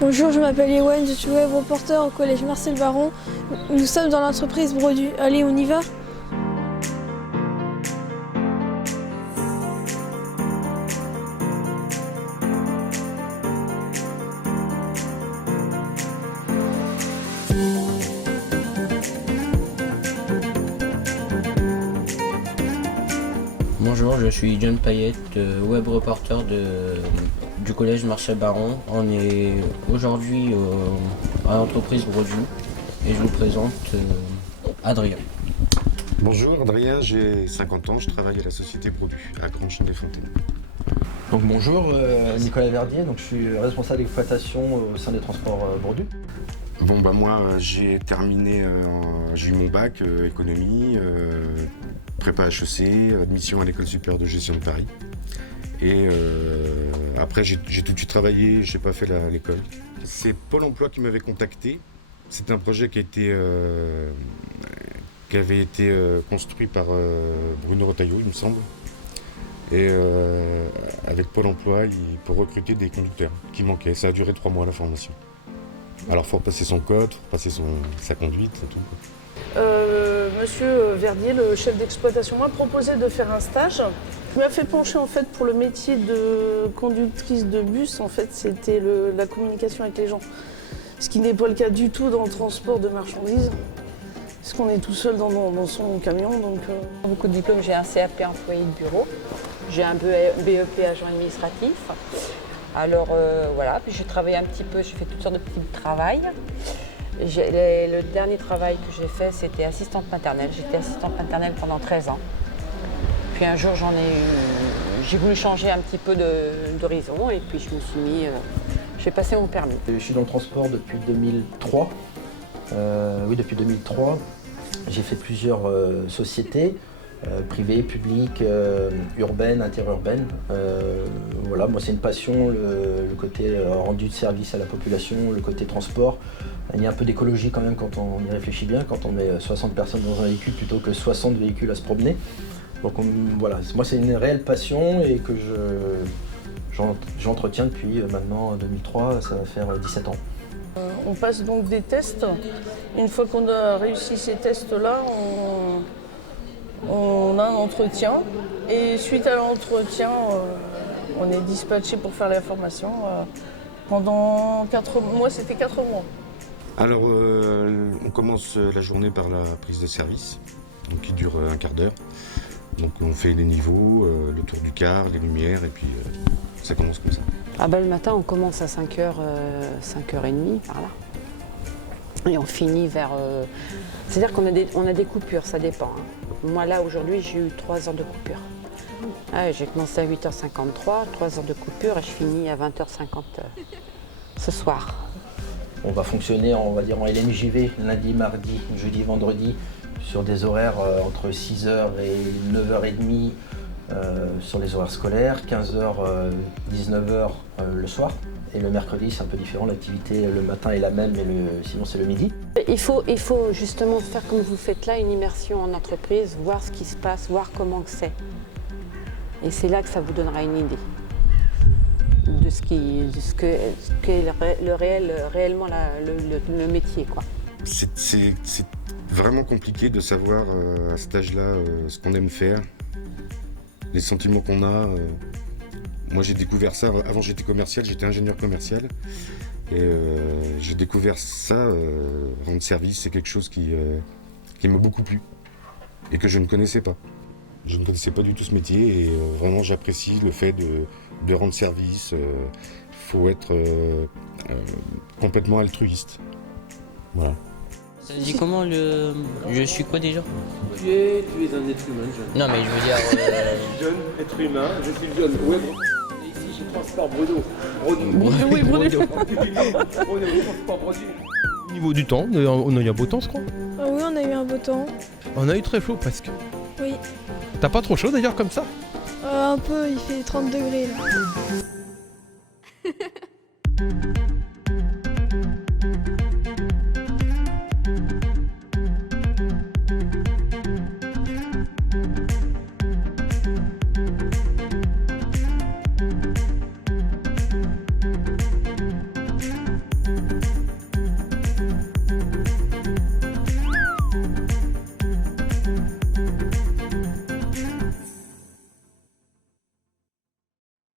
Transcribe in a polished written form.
Bonjour, je m'appelle Ewan, je suis web reporter au collège Marcel Baron. Nous sommes dans l'entreprise Brodu. Allez, on y va? Bonjour, je suis John Payette, web reporter du collège Marcel Baron. On est aujourd'hui à l'entreprise Brodu et je vous présente Adrien. Bonjour, Adrien, j'ai 50 ans, je travaille à la société Brodu, à Grande-Chine-des-Fontaines. Donc bonjour, Nicolas Verdier, donc je suis responsable d'exploitation au sein des transports Brodu. Moi j'ai terminé, j'ai eu mon bac, économie, prépa HEC, admission à l'école supérieure de gestion de Paris. Et après j'ai tout de suite travaillé, j'ai pas fait l'école. C'est Pôle emploi qui m'avait contacté. C'est un projet qui avait été construit par Bruno Retailleau, il me semble. Et avec Pôle emploi, pour recruter des conducteurs qui manquaient. Ça a duré 3 mois la formation. Alors il faut passer son code, faut passer sa conduite et tout. Monsieur Verdier, le chef d'exploitation, m'a proposé de faire un stage. Il m'a fait pencher en fait pour le métier de conductrice de bus. En fait, c'était la communication avec les gens. Ce qui n'est pas le cas du tout dans le transport de marchandises. Parce qu'on est tout seul dans son camion. Donc, Beaucoup de diplômes, j'ai un CAP employé de bureau, j'ai un BEP agent administratif. Alors voilà, puis j'ai travaillé un petit peu, j'ai fait toutes sortes de petits travails. Le dernier travail que j'ai fait, c'était assistante maternelle. J'étais assistante maternelle pendant 13 ans. Puis un jour, j'ai voulu changer un petit peu d'horizon et puis je me suis mis, j'ai passé mon permis. Je suis dans le transport depuis 2003. Depuis 2003. J'ai fait plusieurs sociétés, privées, publiques, urbaines, interurbaines. Moi c'est une passion, le côté rendu de service à la population, le côté transport. Il y a un peu d'écologie quand même quand on y réfléchit bien, quand on met 60 personnes dans un véhicule plutôt que 60 véhicules à se promener. Donc moi c'est une réelle passion et que j'entretiens depuis maintenant 2003, ça va faire 17 ans. on passe donc des tests. Une fois qu'on a réussi ces tests-là, on a un entretien. Et suite à l'entretien, on est dispatché pour faire la formation. Pendant 4 mois, c'était 4 mois. Alors on commence la journée par la prise de service, donc qui dure un quart d'heure. Donc on fait les niveaux, le tour du car, les lumières et puis ça commence comme ça. Le matin, on commence à 5h, 5h30 par là. Et on finit vers... C'est-à-dire qu'on a des coupures, ça dépend. Moi là, aujourd'hui, j'ai eu 3 heures de coupure. J'ai commencé à 8h53, 3 heures de coupure et je finis à 20h50 ce soir. On va fonctionner en LMJV, lundi, mardi, jeudi, vendredi, sur des horaires entre 6h et 9h30 sur les horaires scolaires, 15h, 19h le soir. Et le mercredi, c'est un peu différent, l'activité le matin est la même, mais sinon c'est le midi. Il faut justement faire comme vous faites là, une immersion en entreprise, voir ce qui se passe, voir comment c'est. Et c'est là que ça vous donnera une idée de ce qu'est réellement le métier, quoi. C'est vraiment compliqué de savoir à cet âge-là ce qu'on aime faire, les sentiments qu'on a. Moi j'ai découvert ça, avant j'étais commercial, j'étais ingénieur commercial. Et j'ai découvert ça, rendre service, c'est quelque chose qui m'a beaucoup plu et que je ne connaissais pas. Je ne connaissais pas du tout ce métier et vraiment j'apprécie le fait de rendre service. Il faut être complètement altruiste. Voilà. Ça dit comment je suis quoi déjà? Tu es un être humain, John. Non mais je veux dire... John, être humain, je suis John, web. Et ici, j'ai transport Brodo. Oui, Brodu. Transport Brodu. Au niveau du temps, on a eu un beau temps, je crois. Ah oui, on a eu un beau temps. On a eu très chaud presque. Oui. T'as pas trop chaud d'ailleurs comme ça? Un peu, il fait 30 degrés là.